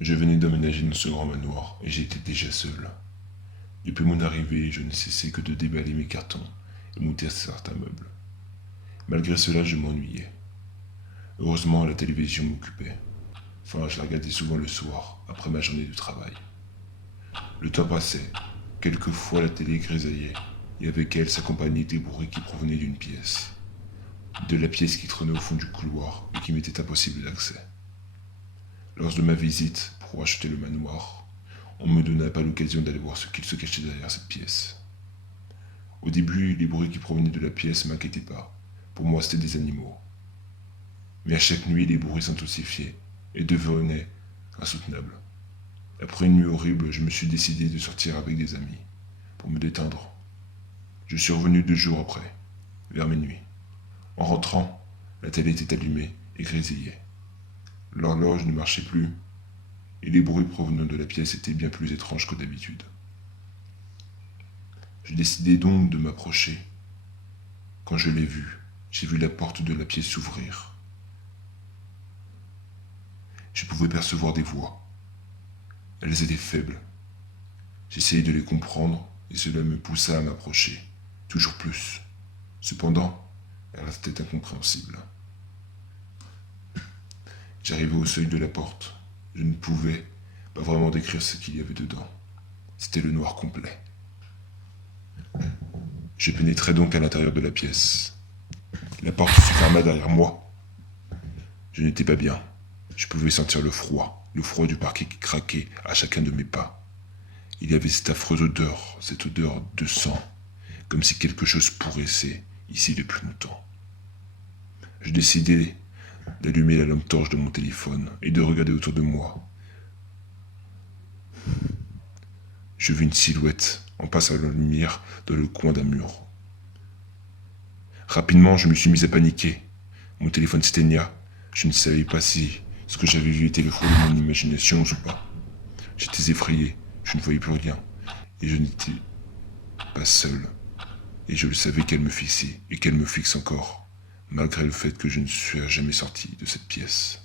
Je venais d'emménager dans ce grand manoir et j'étais déjà seul. Depuis mon arrivée, je ne cessais que de déballer mes cartons et monter certains meubles. Malgré cela, je m'ennuyais. Heureusement, la télévision m'occupait. Enfin, je la regardais souvent le soir, après ma journée de travail. Le temps passait. Quelquefois, la télé grisaillait, et avec elle s'accompagnaient des bruits qui provenaient d'une pièce. De la pièce qui trônait au fond du couloir et qui m'était impossible d'accès. Lors de ma visite pour acheter le manoir, on ne me donna pas l'occasion d'aller voir ce qu'il se cachait derrière cette pièce. Au début, les bruits qui provenaient de la pièce ne m'inquiétaient pas. Pour moi, c'était des animaux. Mais à chaque nuit, les bruits s'intensifiaient et devenaient insoutenables. Après une nuit horrible, je me suis décidé de sortir avec des amis pour me détendre. Je suis revenu 2 jours après, vers minuit. En rentrant, la télé était allumée et grésillait. L'horloge ne marchait plus et les bruits provenant de la pièce étaient bien plus étranges que d'habitude. Je décidai donc de m'approcher. Quand je l'ai vu, j'ai vu la porte de la pièce s'ouvrir. Je pouvais percevoir des voix. Elles étaient faibles. J'essayai de les comprendre et cela me poussa à m'approcher, toujours plus. Cependant, elles restaient incompréhensibles. J'arrivai au seuil de la porte. Je ne pouvais pas vraiment décrire ce qu'il y avait dedans. C'était le noir complet. Je pénétrai donc à l'intérieur de la pièce. La porte se ferma derrière moi. Je n'étais pas bien. Je pouvais sentir le froid du parquet qui craquait à chacun de mes pas. Il y avait cette affreuse odeur, cette odeur de sang, comme si quelque chose pourrissait ici depuis longtemps. Je décidai d'allumer la lampe torche de mon téléphone et de regarder autour de moi. Je vis une silhouette en passant la lumière dans le coin d'un mur. Rapidement, je me suis mis à paniquer. Mon téléphone s'éteigna. Je ne savais pas si ce que j'avais vu était le fruit de mon imagination ou pas. J'étais effrayé, je ne voyais plus rien. Et je n'étais pas seul. Et je le savais qu'elle me fixait, et qu'elle me fixe encore, malgré le fait que je ne sois jamais sorti de cette pièce.